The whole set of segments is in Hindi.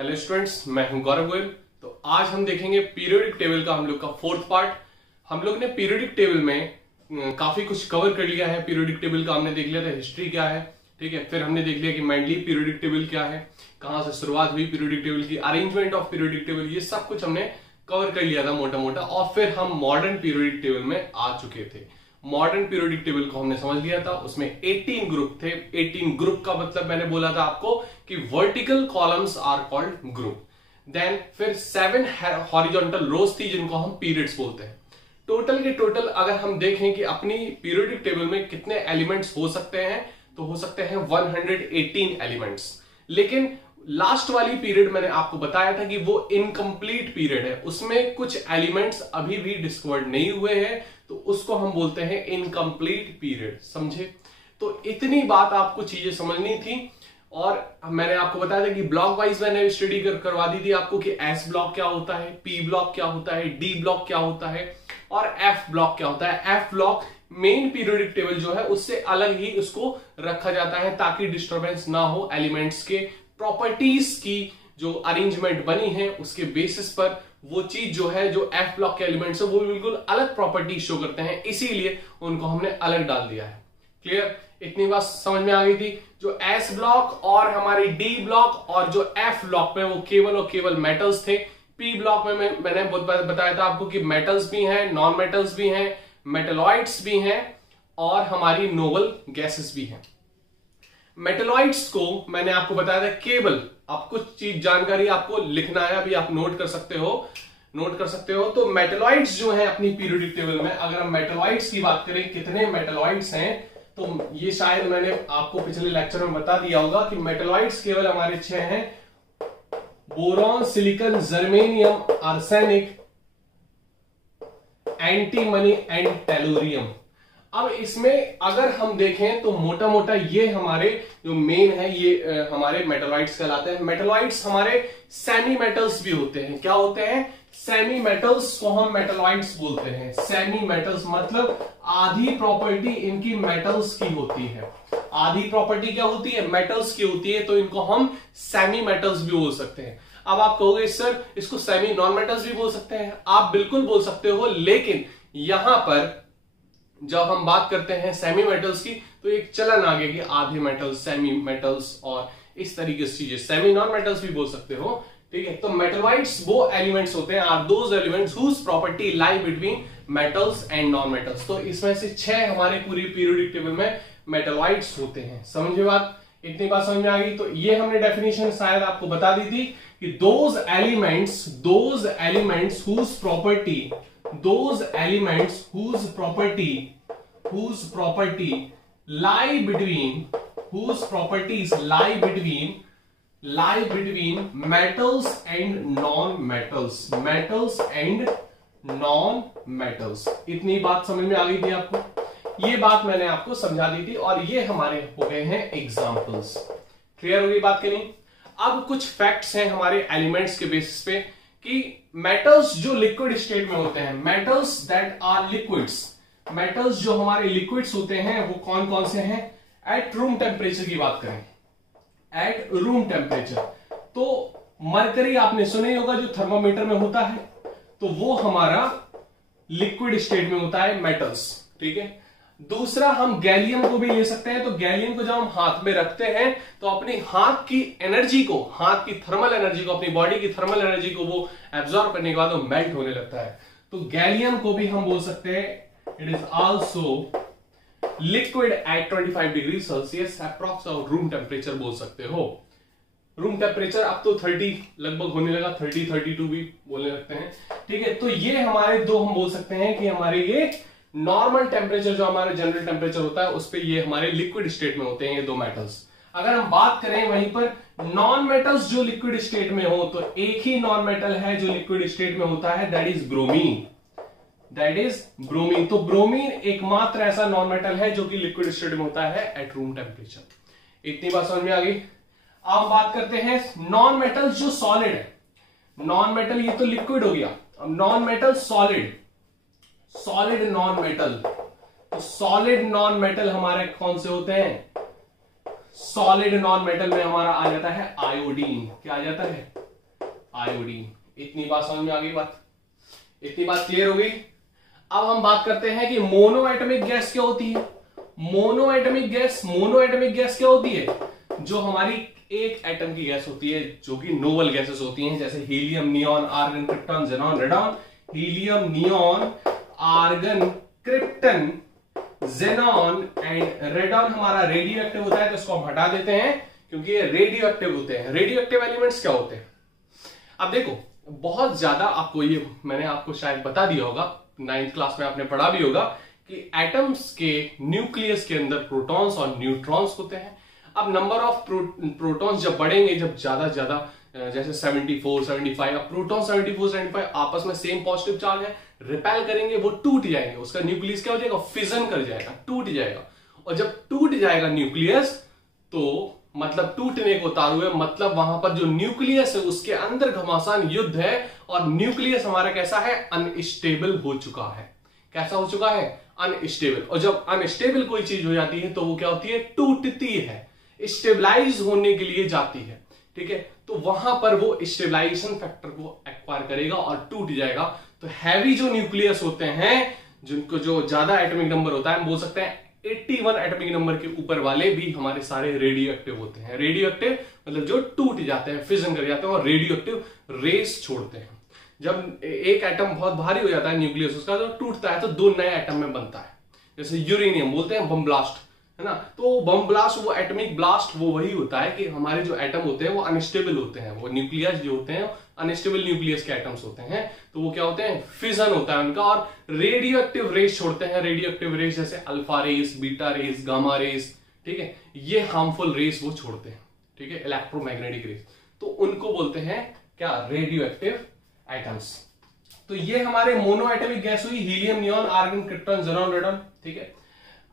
हेलो स्टूडेंट्स, मैं हूं गौरव गोयल। तो आज हम देखेंगे पीरियोडिक टेबल का हम लोग का फोर्थ पार्ट। हम लोग ने पीरियोडिक टेबल में काफी कुछ कवर कर लिया है। पीरियोडिक टेबल का हमने देख लिया था हिस्ट्री क्या है, ठीक है। फिर हमने देख लिया कि मेनली पीरियोडिक टेबल क्या है, कहां से शुरुआत हुई पीरियोडिक टेबल की, अरेंजमेंट ऑफ पीरियोडिक टेबल, ये सब कुछ हमने कवर कर लिया था मोटा मोटा। और फिर हम मॉडर्न पीरियोडिक टेबल में आ चुके थे। मॉडर्न पीरियोडिक टेबल को हमने समझ लिया था, उसमें 18 ग्रुप थे। 18 ग्रुप का मतलब मैंने बोला था आपको कि vertical columns are called group. Then फिर 7 हॉरिजॉन्टल रोज थी जिनको हम पीरियड्स बोलते हैं। टोटल के टोटल अगर हम देखें कि अपनी पीरियोडिक टेबल में कितने एलिमेंट्स हो सकते हैं, तो हो सकते हैं 118 एलिमेंट्स। लेकिन लास्ट वाली पीरियड मैंने आपको बताया था कि वो इनकम्प्लीट पीरियड है, उसमें कुछ एलिमेंट्स अभी भी डिस्कवर्ड नहीं हुए हैं, तो उसको हम बोलते हैं इनकम्प्लीट पीरियड। समझे? तो इतनी बात आपको चीजें समझनी थी। और मैंने आपको बताया था कि ब्लॉक वाइज मैंने स्टडी करवा दी थी आपको कि एस ब्लॉक क्या होता है, पी ब्लॉक क्या होता है, डी ब्लॉक क्या होता है और एफ ब्लॉक क्या होता है। F block main periodic table जो है उससे अलग ही उसको रखा जाता है ताकि डिस्टर्बेंस ना हो। एलिमेंट्स के प्रॉपर्टीज की जो अरेंजमेंट बनी है उसके बेसिस पर वो चीज जो है, जो एफ ब्लॉक के एलिमेंट्स है वो बिल्कुल अलग प्रॉपर्टी शो करते हैं, इसीलिए उनको हमने अलग डाल दिया है। क्लियर? इतनी बात समझ में आ गई थी। जो एस ब्लॉक और हमारी डी ब्लॉक और जो एफ ब्लॉक में वो केवल और केवल मेटल्स थे। पी ब्लॉक में मैंने बताया था आपको कि मेटल्स भी हैं, नॉन मेटल्स भी हैं, मेटलॉइड्स भी हैं और हमारी नोबल गैसेस भी हैं। मेटलॉइड्स को मैंने आपको बताया था केवल, आप कुछ चीज जानकारी आपको लिखना है, अभी आप नोट कर सकते हो। तो मेटलॉइड्स जो है अपनी पीरियोडिक टेबल में, अगर हम मेटलॉइड्स की बात करें कितने मेटलॉइड्स हैं, तो ये शायद मैंने आपको पिछले लेक्चर में बता दिया होगा कि मेटलॉइड्स केवल हमारे 6 हैं। Boron, silicon, germanium, arsenic, antimony and tellurium. अब इसमें अगर हम देखें तो मोटा मोटा ये हमारे जो मेन है ये हमारे मेटलॉइड्स कहलाते हैं। मेटलॉइड्स हमारे सेमी मेटल्स भी होते हैं। क्या होते हैं? सेमी मेटल्स को हम मेटलॉइड्स बोलते हैं। सेमी मेटल्स मतलब आधी प्रॉपर्टी इनकी मेटल्स की होती है। आधी प्रॉपर्टी क्या होती है? मेटल्स की होती है, तो इनको हम सेमी मेटल्स भी बोल सकते हैं। अब आप कहोगे सर इसको सेमी नॉन मेटल्स भी बोल सकते हैं। आप बिल्कुल बोल सकते हो, लेकिन यहां पर जब हम बात करते हैं सेमी मेटल्स की तो एक चलन आ गया कि आधे मेटल्स, सेमी मेटल्स और इस तरीके से चीजें। सेमी नॉन मेटल्स भी बोल सकते हो, ठीक है। तो मेटलॉइड्स वो एलिमेंट्स होते हैं, are those elements whose property lie between metals and non metals. तो इसमें से 6 हमारे पूरी पीरियोडिक टेबल में मेटलॉइड्स होते हैं। समझे बात? इतनी बात समझ में आ गई। तो ये हमने डेफिनेशन शायद आपको बता दी थी कि those elements whose property lie between metals and non-metals। इतनी बात समझ में आ गई थी आपको? ये बात मैंने आपको समझा दी थी और ये हमारे हो गए हैं एग्जांपल्स। क्लियर हो गई बात कि नहीं? अब कुछ फैक्ट्स हैं हमारे एलिमेंट्स के बेसिस पे कि मेटल्स जो लिक्विड स्टेट में होते हैं, metals that are liquids, metals जो हमारे लिक्विड्स होते हैं वो कौन कौन से हैं? एट रूम टेम्परेचर की बात करें, एट रूम टेम्परेचर, तो मरकरी आपने सुना ही होगा जो थर्मामीटर में होता है, तो वो हमारा लिक्विड स्टेट में होता है, मेटल्स, ठीक है। दूसरा हम गैलियम को भी ले सकते हैं। तो गैलियम को जब हम हाथ में रखते हैं तो अपनी हाथ की एनर्जी को, हाथ की थर्मल एनर्जी को, अपनी बॉडी की थर्मल एनर्जी को वो एब्जॉर्ब करने के बाद वो मेल्ट होने लगता है। तो गैलियम को भी हम बोल सकते हैं it is also liquid at 25 degree Celsius approx room temperature बोल सकते हो। रूम टेम्परेचर अब तो 30 लगभग होने लगा, 32 भी बोलने लगते हैं, ठीक है। तो ये हमारे दो हम बोल सकते हैं कि हमारे ये नॉर्मल टेम्परेचर जो हमारे जनरल टेम्परेचर होता है उस पे ये हमारे लिक्विड स्टेट में होते हैं ये दो मेटल्स। अगर हम बात करें वहीं पर नॉन मेटल्स जो लिक्विड स्टेट में हो, तो एक ही नॉन मेटल है जो लिक्विड स्टेट में होता है, दैट इज ब्रोमीन। तो ब्रोमीन एकमात्र ऐसा नॉन मेटल है जो कि लिक्विड स्टेट में होता है एट रूम टेम्परेचर। इतनी बात समझ में आ गई। अब बात करते हैं नॉन मेटल जो सॉलिड है। नॉन मेटल ये तो लिक्विड हो गया, अब non metal solid non metal. तो सॉलिड नॉन मेटल हमारे कौन से होते हैं? सॉलिड नॉन मेटल में हमारा आ जाता है आयोडीन। क्या आ जाता है? आयोडीन। इतनी बात समझ में आ गई, इतनी बात क्लियर हो गई। अब हम बात करते हैं कि मोनो एटॉमिक गैस क्या होती है। मोनो एटॉमिक गैस क्या होती है? जो हमारी एक एटम की गैस होती है, जो कि नोबल गैसेस होती हैं, जैसे helium, neon, argon, krypton, xenon, radon. Helium, neon, argon, krypton, xenon and radon हमारा रेडियो एक्टिव होता है, तो इसको हम हटा देते हैं क्योंकि ये रेडियो एक्टिव होते हैं। रेडियो एक्टिव एलिमेंट्स क्या होते हैं? अब देखो, बहुत ज्यादा आपको ये मैंने आपको शायद बता दिया होगा, 9th क्लास में आपने पढ़ा भी होगा कि एटम्स के न्यूक्लियस के अंदर प्रोटॉन्स और न्यूट्रॉन्स होते हैं। अब नंबर ऑफ प्रोटॉन्स जब बढ़ेंगे, जब ज्यादा जैसे 74, 75, अब प्रोटॉन 74, 75 आपस में सेम पॉजिटिव चार्ज है, रिपेल करेंगे, वो टूट जाएंगे, उसका न्यूक्लियस क्या हो जाएगा? फिजन कर जाएगा, टूट जाएगा। और जब टूट जाएगा न्यूक्लियस, तो मतलब टूटने को उतारू है, मतलब वहां पर जो न्यूक्लियस है उसके अंदर घमासान युद्ध है, और न्यूक्लियस हमारा कैसा है? अनस्टेबल हो चुका है। कैसा हो चुका है? अनस्टेबल। और जब अनस्टेबल कोई चीज हो जाती है तो वो क्या होती है? टूटती है, स्टेबलाइज होने के लिए जाती है। ठीक है, तो वहां पर वो स्टेबलाइजेशन फैक्टर को एक्वायर करेगा और टूट जाएगा। तो हैवी जो न्यूक्लियस होते हैं, जिनको जो ज्यादा एटॉमिक नंबर होता है, हम बोल सकते हैं 81 एटॉमिक नंबर के ऊपर वाले भी हमारे सारे रेडियो एक्टिव होते हैं। रेडियो एक्टिव मतलब जो टूट जाते हैं, फिजन कर जाते हैं और रेडियो एक्टिव रेस छोड़ते हैं। जब एक एटम बहुत भारी हो जाता है न्यूक्लियस उसका, तो टूटता है तो 2 नए एटम में बनता है। जैसे यूरेनियम बोलते हैं बम ब्लास्ट, है ना। तो बम ब्लास्ट, वो एटॉमिक ब्लास्ट, वो वही होता है कि हमारे जो एटम होते हैं वो अनस्टेबल होते हैं, वो न्यूक्लियस जो होते हैं अनस्टेबल न्यूक्लियस के एटम्स होते हैं, तो वो क्या होते हैं? फिजन होता है उनका, और रेडियो एक्टिव रेस छोड़ते हैं। रेडियो एक्टिव रेस जैसे alpha rays, beta rays, gamma rays, ठीक है, ये हार्मफुल रेस वो छोड़ते हैं। ठीक है, इलेक्ट्रोमैग्नेटिक रेस, तो उनको बोलते हैं क्या? Radio active atoms. तो ये हमारे मोनो एटॉमिक गैस हुई, helium, neon, argon, krypton, xenon, radon. ठीक है,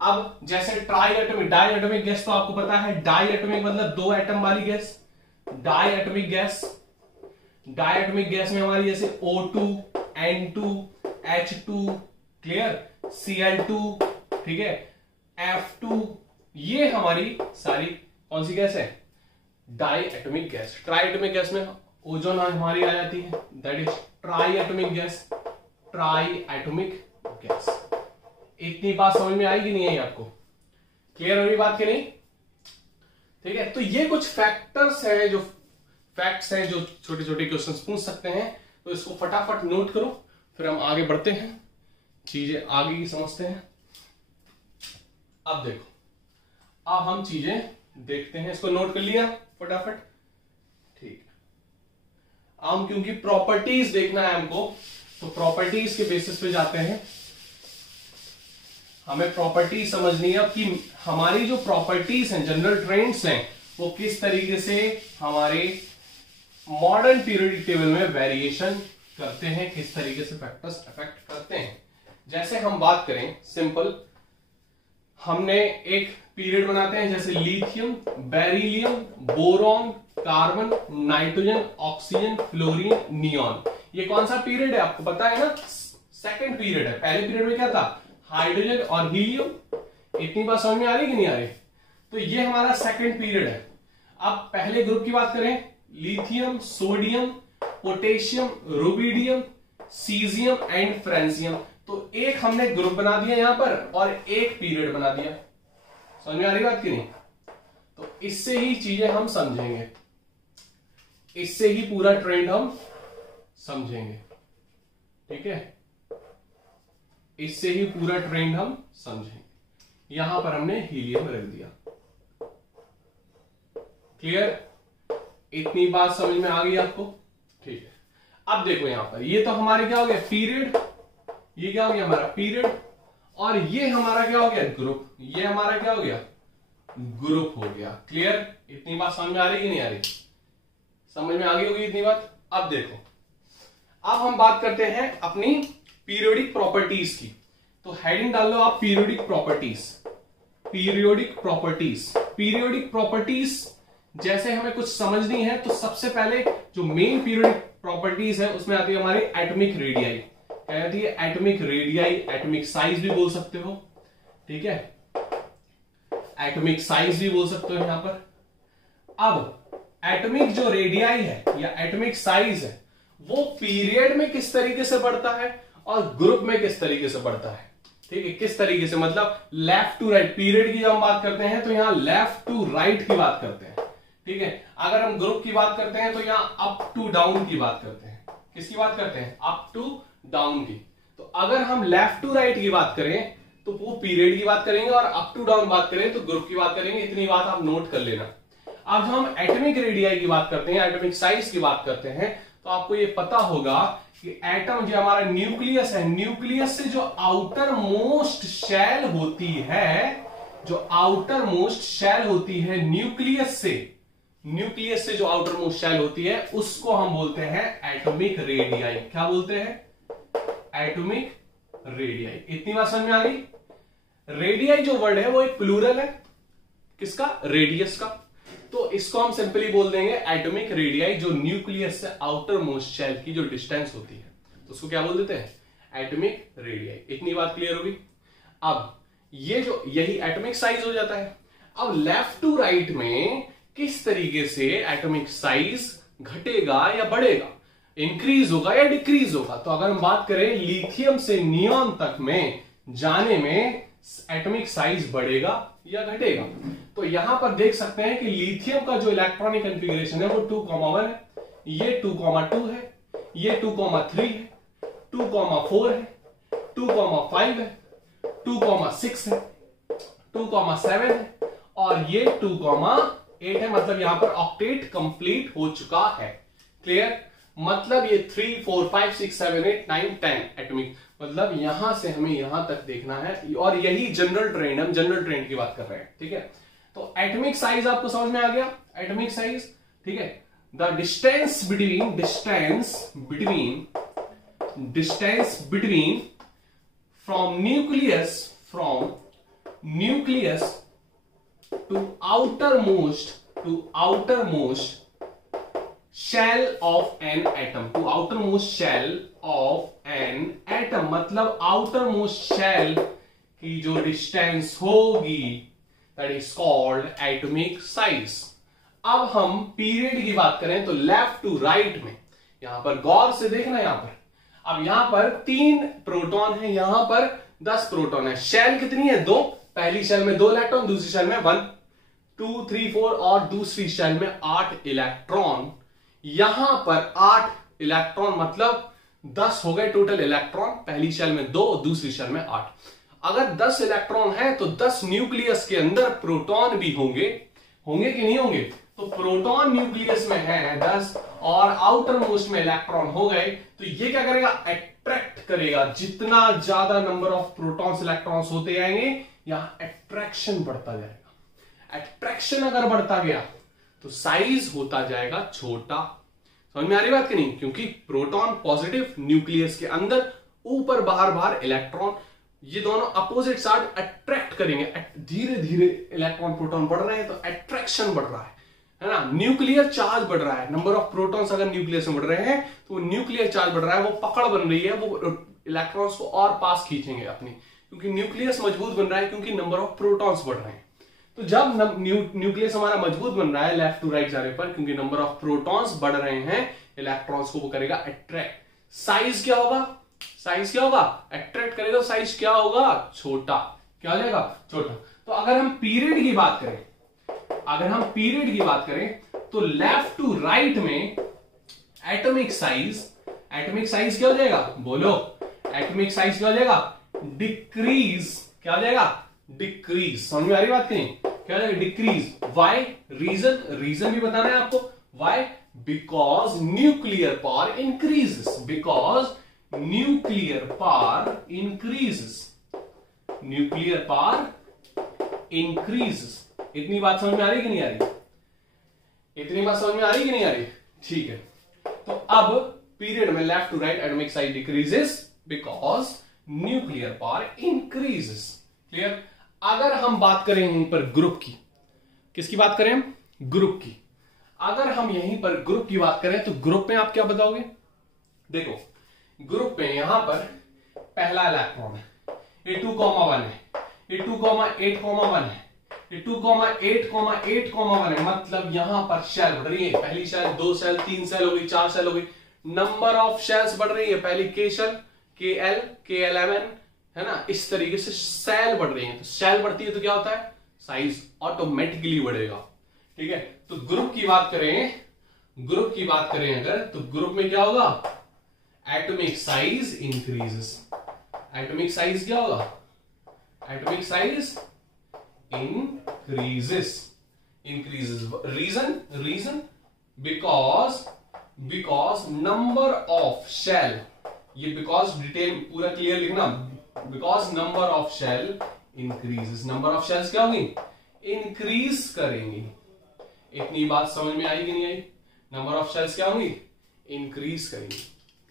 अब जैसे tri atomic, di atomic gas तो आपको पता है, डाई एटॉमिक मतलब 2 एटम वाली gas, di atomic gas. Di atomic gas में हमारी जैसे O2, N2, H2, clear, Cl2, ठीक है, F2, ये हमारी सारी कौन सी गैस है? Di atomic gas. Tri atomic gas में ओजोन हमारी आ जाती है, that is tri atomic gas. Tri atomic gas. इतनी बात समझ में आई कि नहीं आई आपको? क्लियर हो रही बात कि नहीं? ठीक है, तो ये कुछ फैक्टर्स हैं, जो फैक्ट्स हैं, जो छोटे छोटे क्वेश्चंस पूछ सकते हैं, तो इसको फटाफट नोट करो, फिर हम आगे बढ़ते हैं, चीजें आगे की समझते हैं। अब देखो, अब हम चीजें देखते हैं, इसको नोट कर लिया फटाफट, ठीक है। हम क्योंकि प्रॉपर्टीज देखना है हमको, तो प्रॉपर्टीज के बेसिस पे जाते हैं। हमें प्रॉपर्टीज समझनी है कि हमारी जो प्रॉपर्टीज हैं, जनरल ट्रेंड्स हैं, वो किस तरीके से हमारे मॉडर्न पीरियोडिक टेबल में वेरिएशन करते हैं, किस तरीके से फैक्टर्स अफेक्ट करते हैं। जैसे हम बात करें सिंपल, हमने एक पीरियड बनाते हैं, जैसे lithium, beryllium, boron, carbon, nitrogen, oxygen, fluorine, neon. ये कौन सा पीरियड है आपको पता है ना? सेकंड पीरियड है। पहले पीरियड में क्या था? हाइड्रोजन और हीलियम। इतनी बात समझ में आ रही कि नहीं आ रही? तो ये हमारा सेकंड पीरियड है। अब पहले ग्रुप की बात करें, lithium, sodium, potassium, rubidium, caesium and francium. तो एक हमने ग्रुप बना दिया यहां पर और एक पीरियड बना दिया। समझ में आ रही बात कि नहीं? तो इससे ही चीजें हम समझेंगे, इससे ही पूरा ट्रेंड हम समझेंगे, ठीक है, इससे ही पूरा ट्रेंड हम समझेंगे। यहां पर हमने हीलियम रख दिया। क्लियर? इतनी बात समझ में आ गई आपको? ठीक है। अब देखो यहां पर, ये तो हमारे क्या हो गया? पीरियड। ये क्या हो गया? हमारा पीरियड। और ये हमारा क्या हो गया? ग्रुप। ये हमारा क्या हो गया? ग्रुप हो गया। क्लियर? इतनी बात समझ में आ रही कि नहीं आ रही? समझ में आ गई होगी इतनी बात। अब देखो, अब हम बात करते हैं अपनी पीरियोडिक प्रॉपर्टीज की। तो हेडिंग डाल लो आप, periodic properties. Periodic properties, periodic properties जैसे हमें कुछ समझनी है, तो सबसे पहले जो मेन पीरियोडिक प्रॉपर्टीज है उसमें आती है हमारी एटॉमिक रेडियाई। क्या आती है? Atomic radii. एटॉमिक साइज भी बोल सकते हो, ठीक है, एटॉमिक साइज भी बोल सकते हो यहां पर। अब एटॉमिक जो रेडियाई है या एटॉमिक साइज है वो पीरियड में किस तरीके से बढ़ता है और ग्रुप में किस तरीके से बढ़ता है। ठीक है, किस तरीके से मतलब लेफ्ट टू राइट। पीरियड की जब हम बात करते हैं तो यहां लेफ्ट टू राइट की बात करते हैं। ठीक है, अगर हम ग्रुप की बात करते हैं तो यहां अप टू डाउन की बात करते हैं। किसकी बात करते हैं? अप टू डाउन की। तो अगर हम लेफ्ट टू राइट की बात करें तो वो पीरियड की बात करेंगे और अप टू डाउन बात करें तो ग्रुप की बात करेंगे। इतनी बात आप नोट कर लेना। अब जब हम एटॉमिक रेडियाई की बात करते हैं, एटॉमिक साइज की बात करते हैं, तो आपको ये पता होगा कि एटम जो हमारा न्यूक्लियस है, न्यूक्लियस से जो आउटर मोस्ट शेल होती है, जो आउटर मोस्ट शेल होती है न्यूक्लियस से जो आउटर मोस्ट शेल होती है उसको हम बोलते हैं एटॉमिक रेडियाई। क्या बोलते हैं? Atomic radii. इतनी बात समझ में आ गई? रेडियाई जो वर्ड है वो एक प्लूरल है। किसका? रेडियस का। तो इसको हम सिंपली बोल देंगे एटॉमिक रेडियाई, जो न्यूक्लियस से आउटर मोस्ट शेल की जो डिस्टेंस होती है तो उसको क्या बोल देते हैं? Atomic radii. इतनी बात क्लियर होगी? अब ये जो यही एटॉमिक साइज हो जाता है। अब लेफ्ट टू राइट में किस तरीके से एटॉमिक साइज घटेगा या बढ़ेगा, इंक्रीज होगा या डिक्रीज होगा। तो अगर हम बात करें लिथियम से नियॉन तक में जाने में एटॉमिक साइज बढ़ेगा या घटेगा, तो यहां पर देख सकते हैं कि लिथियम का जो इलेक्ट्रॉनिक कॉन्फ़िगरेशन है वो 2,1 है, ये 2,2 है, ये 2,3 है, 2,4 है, 2,5 है, 2,6 है, 2,7 है और ये 2,8 है। मतलब यहां पर ऑक्टेट कंप्लीट हो चुका है। क्लियर? मतलब ये 3, 4, 5, 6, 7, 8, 9, 10 एटॉमिक, मतलब यहां से हमें यहां तक देखना है और यही जनरल ट्रेंड, हम जनरल ट्रेंड की बात कर रहे हैं। ठीक है, तो एटॉमिक साइज आपको समझ में आ गया? Atomic size. ठीक है, the distance between from nucleus to outermost shell of an atom, to outermost shell of an atom, मतलब outermost shell की जो डिस्टेंस होगी that is called atomic size। अब हम पीरियड की बात करें तो लेफ्ट टू राइट में, यहां पर गौर से देखना, यहां पर अब यहां पर 3 प्रोटॉन है, यहां पर 10 प्रोटॉन है। शेल कितनी है? 2। पहली शेल में 2 इलेक्ट्रॉन, दूसरी शेल में 1, 2, 3, 4 और दूसरी शेल में 8 इलेक्ट्रॉन। यहां पर 8 इलेक्ट्रॉन मतलब 10 हो गए टोटल इलेक्ट्रॉन। पहली शेल में 2, दूसरी शेल में 8। अगर 10 इलेक्ट्रॉन है तो 10 न्यूक्लियस के अंदर प्रोटॉन भी होंगे कि नहीं होंगे? तो प्रोटॉन न्यूक्लियस में है 10 और आउटर मोस्ट में इलेक्ट्रॉन हो गए, तो ये क्या करेगा? अट्रैक्ट करेगा। जितना ज्यादा नंबर ऑफ प्रोटॉन्स इलेक्ट्रॉन्स होते जाएंगे, यहां अट्रैक्शन बढ़ता जाएगा। अट्रैक्शन अगर बढ़ता गया तो साइज होता जाएगा छोटा। समझ में आ रही बात कि नहीं? क्योंकि प्रोटॉन पॉजिटिव न्यूक्लियस के अंदर, ऊपर बाहर इलेक्ट्रॉन, ये दोनों अपोजिट साइड अट्रैक्ट करेंगे। धीरे धीरे इलेक्ट्रॉन प्रोटॉन बढ़ रहे हैं तो अट्रैक्शन बढ़ रहा है ना? न्यूक्लियर चार्ज बढ़ रहा है। नंबर ऑफ प्रोटॉन्स अगर न्यूक्लियस में बढ़ रहे हैं तो वो न्यूक्लियर चार्ज बढ़ रहा है, वो पकड़ बन रही है, वो इलेक्ट्रॉन्स को और पास खींचेंगे अपनी, क्योंकि न्यूक्लियस मजबूत बन रहा है, क्योंकि नंबर ऑफ प्रोटॉन्स बढ़ रहे हैं। तो जब न्यूक्लियस हमारा मजबूत बन रहा है लेफ्ट टू राइट जाने पर, क्योंकि नंबर ऑफ प्रोटॉन्स बढ़ रहे हैं, इलेक्ट्रॉन्स को वो करेगा अट्रैक्ट। साइज क्या होगा? अट्रैक्ट करेगा, साइज क्या होगा? छोटा। क्या हो जाएगा? छोटा। तो अगर हम पीरियड की बात करें तो लेफ्ट टू राइट में एटॉमिक साइज क्या हो जाएगा? बोलो, एटॉमिक साइज क्या हो जाएगा? डिक्रीज। क्या हो जाएगा? डिक्रीज। समझ में आ रही बात कहीं? क्या हो जाएगा? डिक्रीज। वाई? रीजन भी बताना है आपको। Why? Because nuclear power increases. Nuclear power increases. इतनी बात समझ में आ रही कि नहीं आ रही? ठीक है, तो अब पीरियड में left to right atomic size decreases because nuclear power increases. Clear? अगर हम बात करें यहीं पर ग्रुप की, किसकी बात करें हम? ग्रुप की। अगर हम यहीं पर ग्रुप की बात करें तो ग्रुप में आप क्या बताओगे? देखो, ग्रुप में यहां पर पहला इलेक्ट्रॉन है, ये 2,1 है, ये 2,8,1 है, ये 2,8,8,1 है, मतलब यहां पर शेल बढ़ रही है। पहली शेल, 2 शेल, 3 शेल हो गई, 4 शेल हो गई। नंबर ऑफ शेल्स बढ़ रही है। पहली के शेल, KL, KLMN, है ना, इस तरीके से शेल बढ़ रही है। तो शेल बढ़ती है तो क्या होता है, साइज ऑटोमेटिकली बढ़ेगा। ठीक है, तो ग्रुप की बात करें, अगर तो ग्रुप में क्या होगा, atomic size increases. Atomic size क्या होगा, atomic size increases reason because number of shell, ये because डिटेल पूरा क्लियर लिखना, because number of shell increases, number of shells क्या होंगी, इंक्रीज करेंगी। इतनी बात समझ में आई कि नहीं आई, नंबर ऑफ शेल्स क्या होंगी, इंक्रीज करेंगी।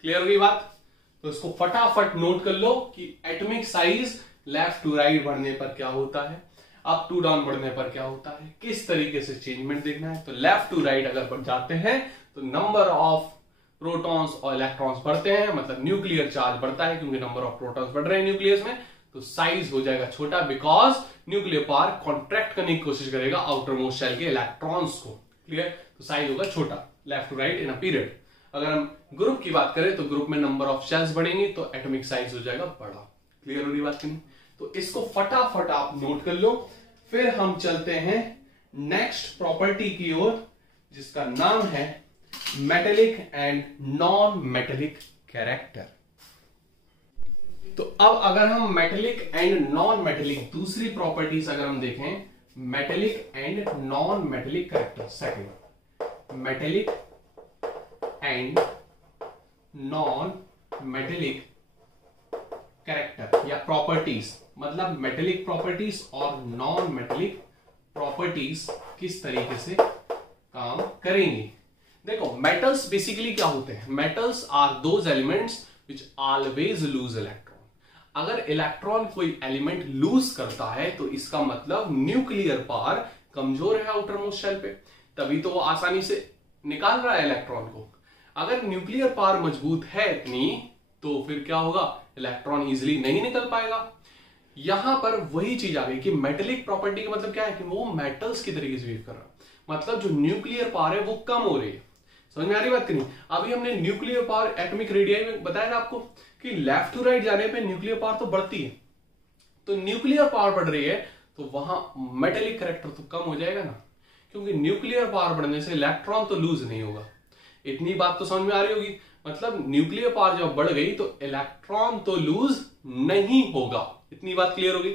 क्लियर होगी बात, तो इसको फटाफट नोट कर लो कि atomic size left to right बढ़ने पर क्या होता है, अप टू डाउन बढ़ने पर क्या होता है, किस तरीके से चेंजमेंट देखना है। तो लेफ्ट टू राइट अगर बढ़ जाते हैं तो नंबर ऑफ प्रोटॉन्स और इलेक्ट्रॉन्स बढ़ते हैं, मतलब न्यूक्लियर चार्ज बढ़ता है, क्योंकि नंबर ऑफ प्रोटॉन्स बढ़ रहे हैं न्यूक्लियस में, तो साइज हो जाएगा छोटा, बिकॉज न्यूक्लियर पावर कॉन्ट्रैक्ट करने की कोशिश करेगा आउटर मोस्ट शेल के इलेक्ट्रॉन्स को। क्लियर, तो साइज होगा छोटा, left to right in a period. अगर हम ग्रुप की बात करें तो ग्रुप में नंबर ऑफ शेल्स बढ़ेंगे तो एटॉमिक साइज हो जाएगा बड़ा। क्लियर हो रही बात की नहीं, तो इसको फटाफट आप नोट कर लो। फिर हम चलते हैं नेक्स्ट प्रॉपर्टी की ओर, जिसका नाम है metallic and non metallic character. तो अब अगर हम मेटेलिक एंड नॉन मेटेलिक दूसरी प्रॉपर्टीज अगर हम देखें, metallic and non metallic character, second metallic and non metallic character या प्रॉपर्टीज, मतलब मेटेलिक प्रॉपर्टीज और नॉन मेटेलिक प्रॉपर्टीज किस तरीके से काम करेंगी। देखो, मेटल्स बेसिकली क्या होते हैं, metals are those elements which always lose electron. अगर इलेक्ट्रॉन कोई एलिमेंट लूज करता है तो इसका मतलब न्यूक्लियर पावर कमजोर है आउटर मोस्ट शेल पे, तभी तो वो आसानी से निकाल रहा है इलेक्ट्रॉन को। अगर न्यूक्लियर पावर मजबूत है इतनी, तो फिर क्या होगा, इलेक्ट्रॉन इजिली नहीं निकल पाएगा। यहां पर वही चीज आ गई कि मेटेलिक प्रॉपर्टी का मतलब क्या है कि वो मेटल्स की तरीके से बिहेव कर रहा है, मतलब जो न्यूक्लियर पावर है वो कम हो रही है। समझ में आ रही बात कि नहीं। अभी हमने न्यूक्लियर पावर एटॉमिक रेडियस में बताया था आपको कि लेफ्ट टू राइट जाने पे न्यूक्लियर पावर तो बढ़ती है, तो न्यूक्लियर पावर बढ़ रही है तो वहां मेटेलिक कैरेक्टर तो कम हो जाएगा ना, क्योंकि न्यूक्लियर पावर बढ़ने से इलेक्ट्रॉन तो लूज नहीं होगा। इतनी बात तो समझ में आ रही होगी, मतलब न्यूक्लियर पावर जब बढ़ गई तो इलेक्ट्रॉन तो लूज नहीं होगा। इतनी बात क्लियर होगी।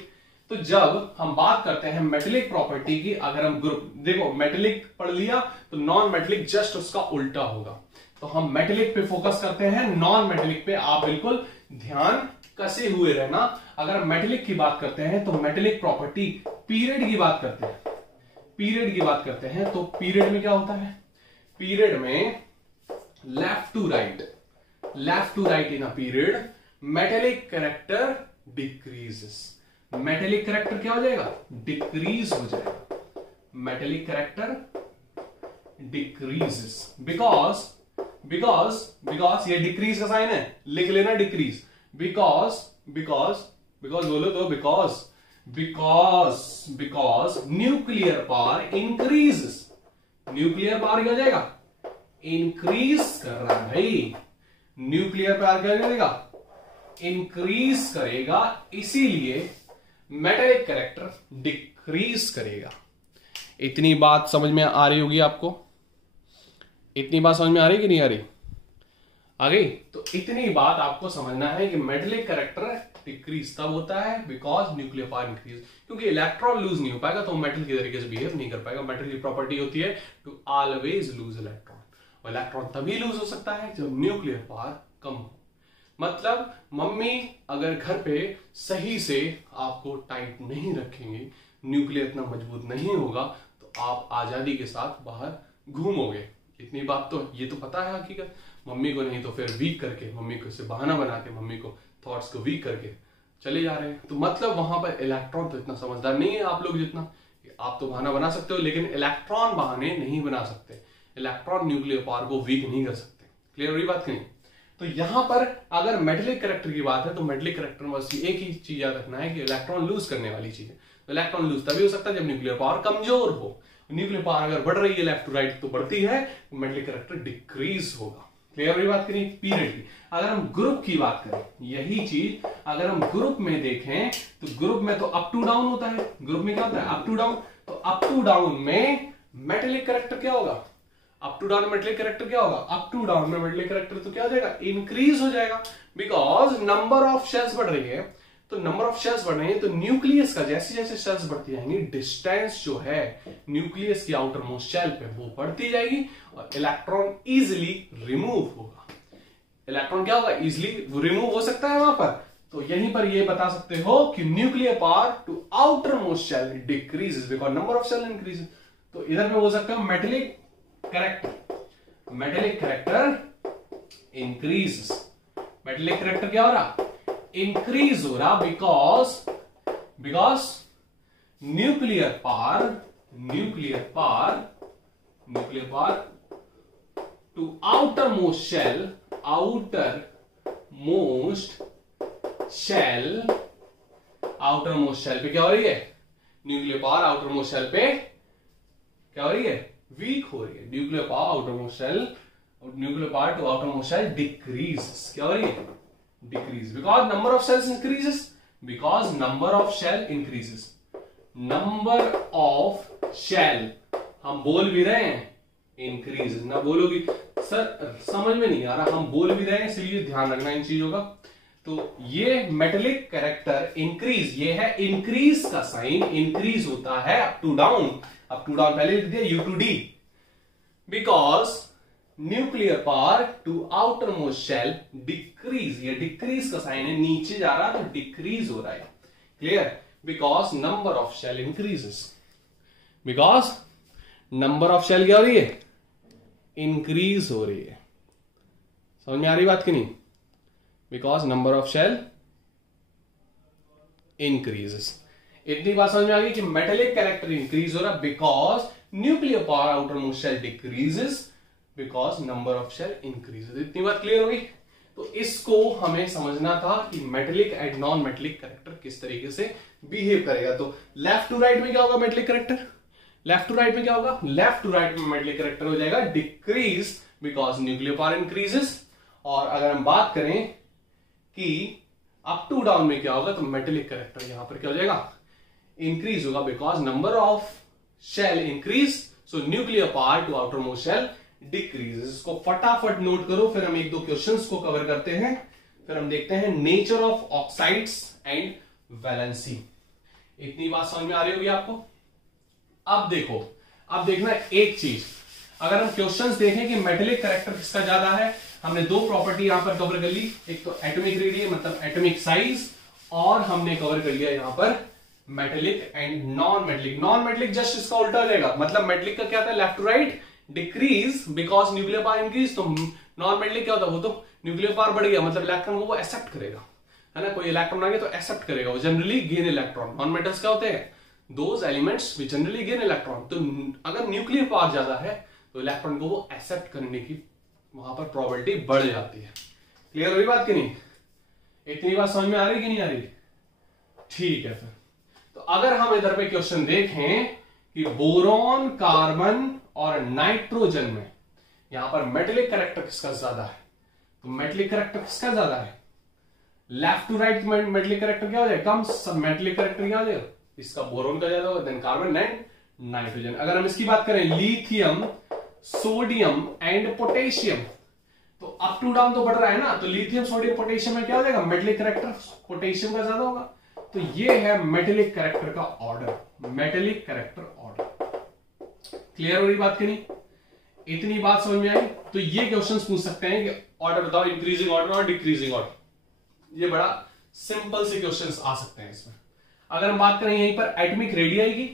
तो जब हम बात करते हैं मेटेलिक प्रॉपर्टी की, अगर हम ग्रुप देखो मेटेलिक पढ़ लिया तो नॉन मेटेलिक जस्ट उसका उल्टा होगा। तो हम मेटेलिक पे फोकस करते हैं, नॉन मेटेलिक पे आप बिल्कुल ध्यान कसे हुए रहना। अगर मेटेलिक की बात करते हैं तो मेटेलिक प्रॉपर्टी पीरियड की बात करते हैं, तो पीरियड में क्या होता है, पीरियड में left to right in a period metallic character decreases. Metallic character क्या हो जाएगा, डिक्रीज हो जाएगा। मेटेलिक कैरेक्टर डिक्रीजेस बिकॉज ये डिक्रीज का साइन है, लिख लेना डिक्रीज। बिकॉज बोलो तो because nuclear power increases. Nuclear power क्या हो जाएगा, इंक्रीज कर रहा है भाई, न्यूक्लियर पावर क्या करेगा, इंक्रीज करेगा, इसीलिए मेटेलिक कैरेक्टर डिक्रीज करेगा। इतनी बात समझ में आ रही होगी आपको, इतनी बात समझ में आ रही कि नहीं आ रही, आ गई। तो इतनी बात आपको समझना है कि मेटेलिक कैरेक्टर डिक्रीज तब होता है बिकॉज न्यूक्लियर पावर इंक्रीज, क्योंकि इलेक्ट्रॉन लूज नहीं हो पाएगा तो मेटल की तरीके से बिहेव नहीं कर पाएगा। मेटल की प्रॉपर्टी होती है टू ऑलवेज लूज इलेक्ट्रॉन, और इलेक्ट्रॉन तभी लूज हो सकता है जब न्यूक्लियर पावर कम हो। मतलब मम्मी अगर घर पे सही से आपको टाइट नहीं रखेंगे, न्यूक्लियर इतना मजबूत नहीं होगा, तो आप आजादी के साथ बाहर घूमोगे। इतनी बात तो ये तो पता है हकीकत। मम्मी को नहीं तो फिर वीक करके, मम्मी को से बहाना बना के, मम्मी को थॉट्स को वीक करके चले जा रहे हैं। तो मतलब वहां पर इलेक्ट्रॉन तो इतना समझदार नहीं है आप लोग जितना। आप तो बहाना बना सकते हो, लेकिन इलेक्ट्रॉन बहाने नहीं बना सकते। इलेक्ट्रॉन न्यूक्लियर पावर को वीक नहीं कर सकते। क्लियर हो रही बात नहीं। तो यहां पर अगर मेटेलिक कैरेक्टर की बात है तो मेटेलिक कैरेक्टर में बस एक ही चीज याद रखना है कि इलेक्ट्रॉन लूज करने वाली चीज है। तो इलेक्ट्रॉन लूज तभी हो सकता है जब न्यूक्लियर पावर कमजोर हो। न्यूक्लियर पावर अगर बढ़ रही है लेफ्ट टू राइट तो बढ़ती है, मेटलिक कैरेक्टर डिक्रीज होगा। क्लियर हुई बात करें पीरियड की। अगर हम ग्रुप की बात करें, यही चीज अगर हम ग्रुप में देखें तो ग्रुप में तो अप टू डाउन होता है। ग्रुप में क्या होता है? Up to down. तो अप टू डाउन में मेटलिक कैरेक्टर क्या होगा? Up to down metallic character क्या होगा? अप टू डाउन में मेटलिक कैरेक्टर तो क्या हो जाएगा? इंक्रीज हो जाएगा, बिकॉज नंबर ऑफ शेल्स बढ़ रही है। तो नंबर ऑफ शेल्स बढ़ रही है तो न्यूक्लियस का जैसे जैसे शेल्स बढ़ती जाएंगी, डिस्टेंस जो है न्यूक्लियस की आउटर मोस्ट शेल पे वो बढ़ती जाएगी और इलेक्ट्रॉन इजिली रिमूव होगा। इलेक्ट्रॉन क्या होगा? इजिली रिमूव हो सकता है वहां पर। तो यहीं पर ये बता सकते हो कि nuclear power to outermost shell decreases because number of shell increase. तो इधर में हो सकता है metallic character increase. Metallic character क्या हो रहा? इंक्रीज हो रहा because nuclear power to outermost shell पे क्या हो रही है? Nuclear power outermost shell पे क्या हो रही है? वीक हो रही है। Nuclear power to outermost shell decrease. क्या हो रही है? Decrease because number of shells increases. Number of shell हम बोल भी रहे हैं इंक्रीज, ना बोलोगी सर समझ में नहीं आ रहा, हम बोल भी रहे हैं इसलिए ध्यान रखना इन चीजों का। तो ये मेटेलिक कैरेक्टर इंक्रीज, ये है इंक्रीज का साइन। इंक्रीज होता है अप टू डाउन पहले लिख दिया U to D, because nuclear power to outermost shell decrease. ये डिक्रीज का साइन है, नीचे जा रहा है तो डिक्रीज हो रहा है। Clear? Because number of shell increases. Because number of shell क्या हो रही है? इंक्रीज हो रही है। समझ में आ रही बात कि नहीं? Because number of shell increases. इतनी बात समझ में आ गई कि मेटेलिक कैरेक्टर इंक्रीज हो रहा because nuclear power outermost shell decreases because number of shell increases. इतनी बात क्लियर होगी? तो इसको हमें समझना था कि metallic and non metallic character किस तरीके से बिहेव करेगा। तो लेफ्ट टू राइट में क्या होगा? Metallic character left to right में क्या होगा? लेफ्ट टू राइट में मेटेलिक कैरेक्टर हो जाएगा decrease because nuclear power increases. और अगर हम बात करें कि अप टू डाउन में क्या होगा तो मेटेलिक कैरेक्टर यहां पर क्या हो जाएगा? इंक्रीज होगा because number of shell increase, so nuclear power to outermost shell decrease. इसको फटाफट नोट करो, फिर हम एक दो क्वेश्चंस को कवर करते हैं, फिर हम देखते हैं nature of oxides and valency. इतनी बात समझ में आ रही होगी आपको? अब देखो, अब देखना एक चीज, अगर हम क्वेश्चंस देखें कि मेटेलिक कैरेक्टर किसका ज्यादा है, हमने दो प्रॉपर्टी यहां पर कवर कर ली, एक तो एटॉमिक रेडियस मतलब एटॉमिक साइज, और हमने कवर कर लिया यहां पर metallic and non metallic. Non metallic just इसका उल्टा हो जाएगा, मतलब मेटेलिक का क्या था? Left to right decrease because nuclear power increase. तो नॉन मेटेलिक क्या होता है? वो तो न्यूक्लियर पावर बढ़ गया मतलब इलेक्ट्रॉन को वो एक्सेप्ट करेगा, है ना? कोई इलेक्ट्रॉन आ गया तो एक्सेप्ट करेगा, वो generally gain electron. Non metals क्या होते हैं? Those elements which generally gain electron. तो अगर न्यूक्लियर पावर ज्यादा है तो इलेक्ट्रॉन को वो एक्सेप्ट करने की वहां पर प्रोबेबिलिटी बढ़ जाती है। क्लियर हुई बात कि नहीं? इतनी बात समझ में आ रही कि नहीं आ रही? ठीक है। फिर तो अगर हम इधर पे क्वेश्चन देखें कि बोरॉन, कार्बन और नाइट्रोजन में यहां पर मेटेलिक कैरेक्टर किसका ज्यादा है, तो मेटेलिक कैरेक्टर किसका ज्यादा है? Left to right metallic character क्या हो जाएगा? कम। सब मेटेलिक कैरेक्टर क्या हो जाएगा? इसका बोरॉन का ज्यादा होगा, देन कार्बन एंड नाइट्रोजन। अगर हम इसकी बात करें लिथियम, सोडियम एंड पोटेशियम, तो अप टू डाउन तो बढ़ रहा है ना, तो लिथियम, सोडियम, पोटेशियम में क्या हो जाएगा? मेटेलिक कैरेक्टर पोटेशियम का ज्यादा होगा। तो ये है मेटेलिक कैरेक्टर का order, metallic character order. Clear हो रही बात की नहीं? इतनी बात समझ में आई? तो ये क्वेश्चंस पूछ सकते हैं कि ऑर्डर बताओ, इंक्रीजिंग ऑर्डर और डिक्रीजिंग ऑर्डर। ये बड़ा सिंपल से क्वेश्चंस आ सकते हैं इसमें। अगर हम बात करें यहीं पर एटॉमिक रेडियाई की,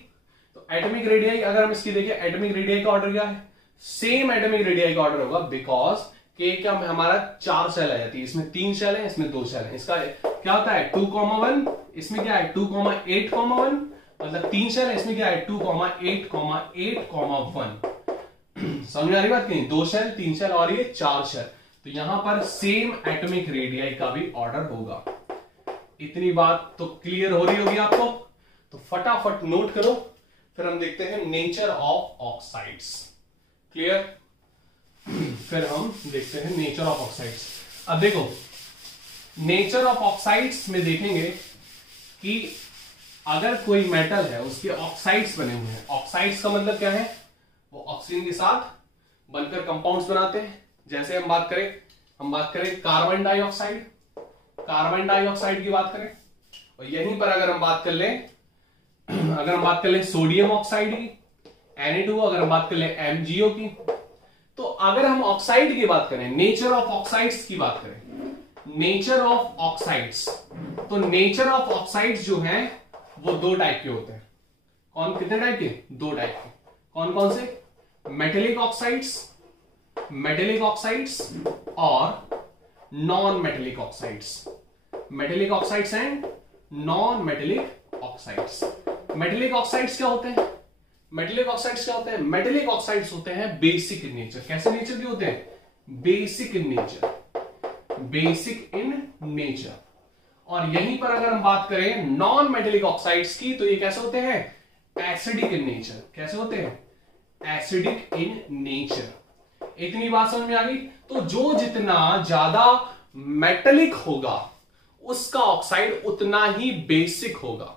तो एटॉमिक रेडियाई अगर हम इसकी देखिए, एटॉमिक रेडियाई का ऑर्डर क्या है? सेम एटॉमिक रेडियाई का ऑर्डर होगा बिकॉज के क्या हमारा 4 शेल आ जाती है, इसमें 3 शेल है, इसमें 2 शेल है। इसका क्या होता है? 2,1, इसमें क्या है? 2,8,1, मतलब 3 शेल है, इसमें क्या है? 2,8,8,1। समझ में आ रही बात नहीं? 2 शेल, 3 शेल और ये 4 शेल। तो यहां पर सेम एटॉमिक रेडियाई का भी ऑर्डर होगा। इतनी बात तो क्लियर हो रही होगी आपको? तो फटाफट नोट करो, फिर हम देखते हैं नेचर ऑफ ऑक्साइड्स। क्लियर? फिर हम देखते हैं नेचर ऑफ ऑक्साइड्स। अब देखो, नेचर ऑफ ऑक्साइड्स में देखेंगे कि अगर कोई मेटल है उसके ऑक्साइड्स बने हुए हैं। ऑक्साइड्स का मतलब क्या है? वो ऑक्सीजन के साथ बनकर कंपाउंड्स बनाते हैं। जैसे हम बात करें कार्बन डाइऑक्साइड, कार्बन डाइऑक्साइड की बात करें, और यहीं पर अगर हम बात कर लें सोडियम ऑक्साइड की, Na2, अगर हम बात कर लें MgO की। तो अगर हम ऑक्साइड की बात करें, नेचर ऑफ ऑक्साइड्स की बात करें, नेचर ऑफ ऑक्साइड्स, तो नेचर ऑफ ऑक्साइड्स जो हैं वो दो टाइप के होते हैं। कितने टाइप के? दो टाइप के। कौन कौन से? मेटेलिक ऑक्साइड्स और non metallic oxides. Metallic oxides and non metallic oxides. Metallic oxides क्या होते हैं? मेटेलिक ऑक्साइड्स होते हैं बेसिक इन नेचर। कैसे नेचर के होते हैं? Basic in nature. और यहीं पर अगर हम बात करें नॉन मेटेलिक ऑक्साइड्स की, तो ये कैसे होते हैं? Acidic in nature. कैसे होते हैं? Acidic in nature. इतनी बात समझ में आ गई? तो जो जितना ज्यादा मेटेलिक होगा उसका ऑक्साइड उतना ही बेसिक होगा।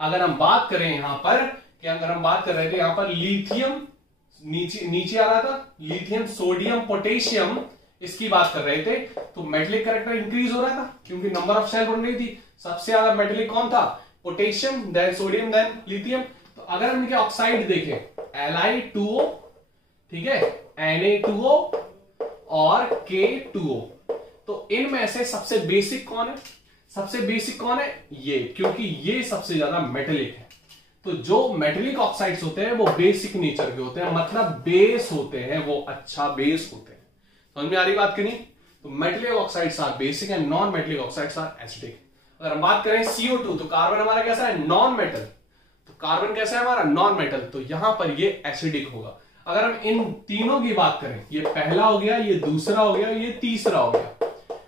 अगर हम बात करें यहां पर, अगर हम बात कर रहे थे यहां पर लिथियम, नीचे आ रहा था लिथियम, सोडियम, पोटेशियम, इसकी बात कर रहे थे, तो मेटेलिक कैरेक्टर इंक्रीज हो रहा था क्योंकि नंबर ऑफ शेल बन रही थी। सबसे ज्यादा मेटेलिक कौन था? Potassium, then sodium, then lithium. तो अगर हम इनके ऑक्साइड देखें, Li2O, ठीक है, Na2O और K2O, तो इनमें से सबसे बेसिक कौन है? ये, क्योंकि ये सबसे ज्यादा मेटेलिक है। तो जो मेटेलिक ऑक्साइड्स होते हैं वो बेसिक नेचर के होते हैं, मतलब बेस होते हैं, वो अच्छा बेस होते हैं। समझ में आ रही बात की नहीं? तो metallic oxides are basic and non metallic oxides are acidic. अगर हम बात करें CO2, तो कार्बन हमारा कैसा है? Non metal. तो कार्बन कैसा है हमारा? Non metal. तो यहां पर ये एसिडिक होगा। अगर हम इन तीनों की बात करें, ये पहला हो गया, ये दूसरा हो गया, ये तीसरा हो गया,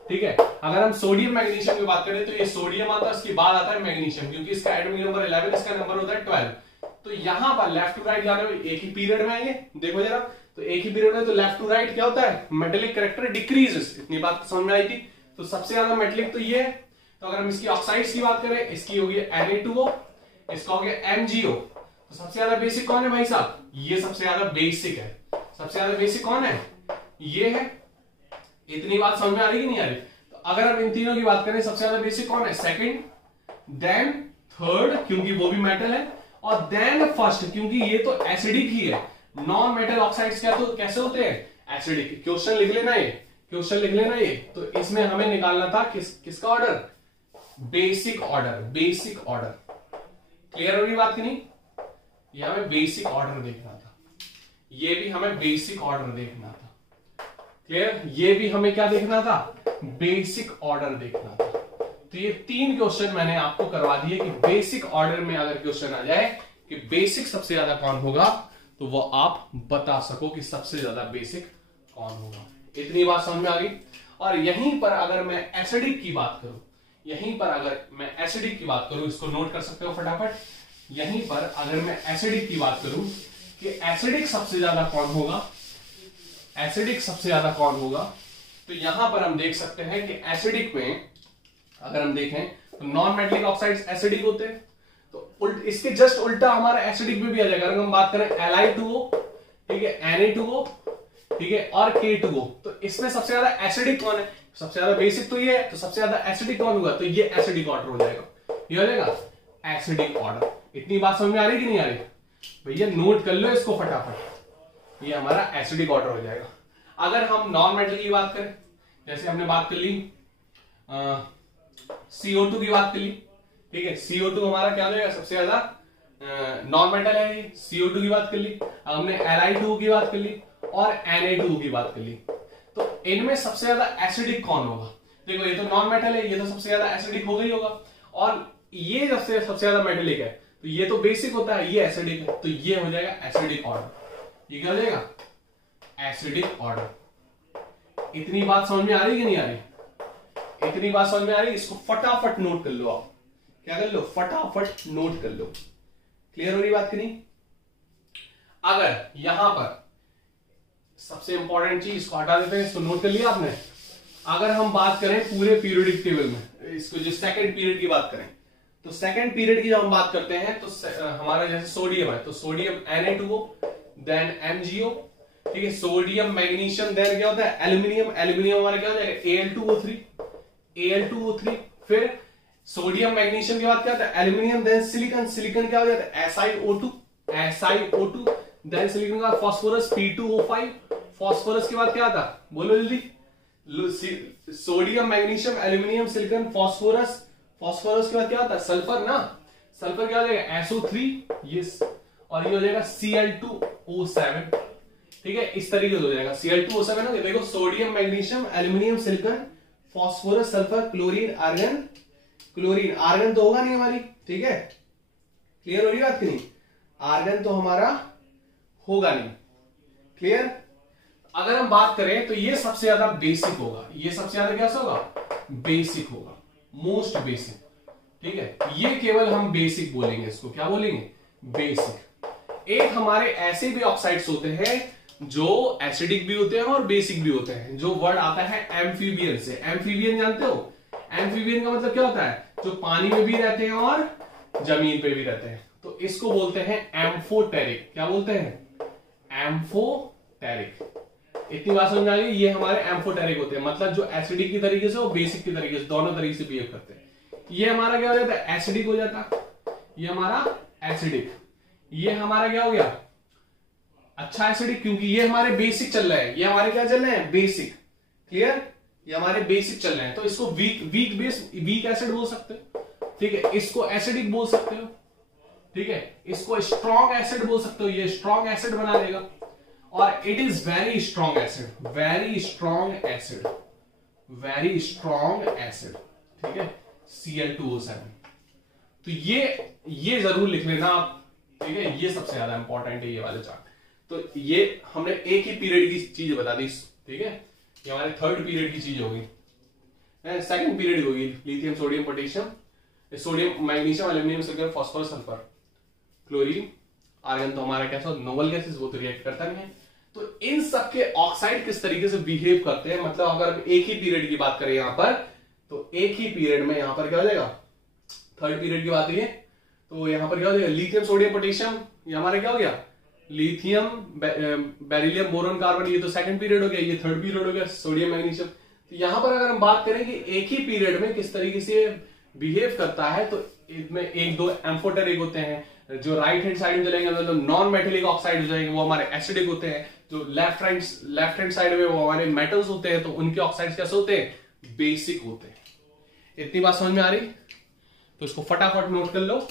ठीक है। अगर हम सोडियम मैग्नीशियम की बात करें तो ये सोडियम आता है, उसके बाद आता है मैग्नीशियम, क्योंकि इसका एटॉमिक नंबर 11, इसका नंबर होता है 12। तो यहां पर लेफ्ट टू राइट जाने में एक ही पीरियड में आएंगे। देखो जरा, तो एक ही पीरियड में तो लेफ्ट टू राइट क्या होता है? Metallic character decreases. इतनी बात समझ में आई थी? तो सबसे ज्यादा मेटेलिक तो ये है। तो अगर हम इसकी ऑक्साइड्स की बात करें, इसकी होगी Na2O, इसका हो गया MgO। तो सबसे ज्यादा बेसिक कौन है भाई साहब? ये सबसे ज्यादा बेसिक है। सबसे ज्यादा बेसिक कौन है? ये है। इतनी बात समझ में आ रही कि नहीं आ रही? तो अगर हम इन तीनों की बात करें, सबसे ज्यादा बेसिक कौन है? सेकंड, देन थर्ड, क्योंकि वो भी मेटल है, और देन फर्स्ट, क्योंकि ये तो एसिडिक ही है। नॉन मेटल ऑक्साइड्स क्या तो कैसे होते हैं? एसिडिक। क्वेश्चन लिख लेना ये। तो इसमें हमें निकालना था किसका ऑर्डर? Basic order. क्लियर हो रही बात की नहीं? ये हमें बेसिक ऑर्डर देखना था। ये भी हमें बेसिक ऑर्डर देखना था। क्लियर? ये भी हमें क्या देखना था? बेसिक ऑर्डर देखना था। तो ये 3 क्वेश्चन मैंने आपको करवा दिए कि बेसिक ऑर्डर में अगर क्वेश्चन आ जाए कि बेसिक सबसे ज्यादा कौन होगा, तो वो आप बता सको कि सबसे ज्यादा बेसिक कौन होगा। इतनी बात समझ में आ गई? और यहीं पर अगर मैं एसिडिक की बात करूं, इसको नोट कर सकते हो फटाफट। यहीं पर अगर मैं एसिडिक की बात करूं कि एसिडिक सबसे ज्यादा कौन होगा, तो यहां पर हम देख सकते हैं कि एसिडिक में अगर हम देखें तो नॉन मेटेलिक ऑक्साइड्स एसिडिक होते हैं। तो इसके जस्ट उल्टा हमारा एसिडिक में भी आ जाएगा। अगर हम बात करें Li2O, ठीक है, Na2O, ठीक है, और K2O, तो इसमें सबसे ज्यादा एसिडिक कौन है? सबसे ज्यादा बेसिक तो ये है, तो सबसे ज्यादा एसिडिक कौन होगा? तो ये एसिडिक ऑर्डर हो जाएगा। ये हो जाएगा एसिडिक ऑर्डर। इतनी बात समझ में आ रही कि नहीं आ रही? भैया नोट कर लो इसको फटाफट। ये हमारा एसिडिक ऑर्डर हो जाएगा। अगर हम नॉन मेटल की बात करें, जैसे हमने बात कर ली CO2 की बात कर ली, ठीक है, CO2 हमारा क्या हो जाएगा? सबसे ज्यादा नॉन मेटल है ये। CO2 की बात कर ली, हमने Li2O की बात कर ली और Na2O की बात कर ली। तो इनमें सबसे ज्यादा एसिडिक कौन होगा? देखो ये तो नॉन मेटल है, ये तो सबसे ज्यादा एसिडिक हो गई होगा, और ये सबसे ज्यादा मेटेलिक है, तो ये तो बेसिक होता है, ये एसिडिक है, तो ये हो जाएगा एसिडिक ऑर्डर। ये क्या हो जाएगा? Acidic order. इतनी बात समझ में आ रही कि नहीं आ रही? इतनी बात समझ में आ रही? इसको फटाफट नोट कर लो आप क्या कर लो, फटाफट नोट कर लो। क्लियर हो रही बात की नहीं? अगर यहां पर सबसे इंपॉर्टेंट चीज, इसको हटा देते हैं, इसको नोट कर लिया आपने। अगर हम बात करें पूरे पीरियोडिक टेबल में, इसको जो सेकंड पीरियड की बात करें, तो सेकंड पीरियड की जब हम बात करते हैं तो हमारा जैसे सोडियम है तो सोडियम Na2O, देन MgO, ठीक है, सोडियम मैग्नीशियम, देन क्या होता है एल्यूमिनियम, एल्यूमिनियम हमारा क्या हो जाएगा Al2O3, फिर सोडियम मैग्नीशियम के बाद क्या होता है एल्यूमिनियम, देन सिलिकॉन, सिलिकॉन क्या हो जाता है SiO2, देन सिलिकॉन का फास्फोरस P2O5, फास्फोरस के बाद क्या आता है बोलो जल्दी, sodium magnesium aluminium silicon phosphorus, phosphorus के बाद क्या आता है सल्फर ना, सल्फर क्या हो जाएगा SO3, ये और ये हो जाएगा Cl2O7, ठीक है, इस तरीके से हो जाएगा Cl2O7 ना। देखो sodium magnesium aluminium silicon phosphorus sulphur chlorine argon, chlorine argon तो होगा नहीं हमारी, ठीक है, क्लियर हो रही बात की नहीं, आर्गन तो हमारा होगा नहीं, क्लियर। अगर हम बात करें तो ये सबसे ज्यादा बेसिक होगा, ये सबसे ज्यादा क्या होगा बेसिक होगा, मोस्ट बेसिक, ठीक है, ये केवल हम बेसिक बोलेंगे, इसको क्या बोलेंगे बेसिक। एक हमारे ऐसे भी ऑक्साइड्स होते हैं जो एसिडिक भी होते हैं और बेसिक भी होते हैं, जो वर्ड आता है एम्फीबियन से। एम्फीबियन जानते हो, एम्फीबियन का मतलब क्या होता है, जो पानी में भी रहते हैं और जमीन पे भी रहते हैं, तो इसको बोलते हैं एम्फोटेरिक। क्या बोलते हैं एम्फोटेरिक। इतनी बात समझ आ गई, ये हमारे एम्फोटेरिक होते हैं, मतलब जो एसिडिक की तरीके से और बेसिक की तरीके से दोनों तरीके से बिहेव करते हैं। ये हमारा क्या हो जाता है एसिडिक हो जाता, ये हमारा एसिडिक, ये हमारा क्या हो गया अच्छा एसिडिक, क्योंकि ये हमारे बेसिक चल रहे हैं, ये हमारे क्या चल रहे हैं बेसिक, क्लियर, ये हमारे बेसिक चल रहे हैं, तो इसको वीक बेस वीक एसिड बोल सकते हो, ठीक है, इसको एसिडिक बोल सकते हो, ठीक है, इसको स्ट्रॉन्ग एसिड बोल सकते हो, ये स्ट्रॉन्ग एसिड बना देगा, और it is very strong acid, very strong acid, very strong acid, ठीक है, Cl2O7। तो ये जरूर लिख लेना आप, ठीक है, ये सबसे ज्यादा इंपॉर्टेंट है ये वाले चार्ट। तो ये हमने एक ही पीरियड की चीज बता दी, ठीक है, ये हमारे थर्ड पीरियड की चीज होगी, सेकंड पीरियड होगी lithium sodium potassium, sodium magnesium aluminium silicon phosphorus sulphur chlorine argon, तो हमारा कैसा नोबल गैसेस, वो तो रिएक्ट करता नहीं है। तो इन सब के ऑक्साइड किस तरीके से बिहेव करते हैं, मतलब अगर एक ही पीरियड की बात करें यहां पर, तो एक ही पीरियड में यहां पर क्या हो जाएगा, थर्ड पीरियड की बात है, तो यहां पर क्या हो जाएगा लिथियम सोडियम पोटेशियम, ये हमारा क्या हो गया लिथियम बेरिलियम बोरॉन कार्बन, ये तो सेकंड पीरियड हो गया, ये थर्ड पीरियड हो गया सोडियम मैग्नीशियम। तो यहां पर अगर हम बात करें कि एक ही पीरियड में किस तरीके से बिहेव करता है, तो इसमें एक दो एम्फोटेरिक होते हैं, जो राइट हैंड साइड में चलेंगे मतलब नॉन मेटेलिक ऑक्साइड हो जाएंगे, वो हमारे एसिडिक होते हैं, जो लेफ्ट हैंड साइड में वो हमारे मेटल्स होते हैं, तो उनके ऑक्साइड्स कैसे होते हैं बेसिक होते हैं। इतनी बात समझ में आ रही, तो इसको फटाफट नोट कर लो,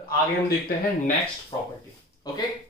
आगे हम देखते हैं नेक्स्ट प्रॉपर्टी, ओके।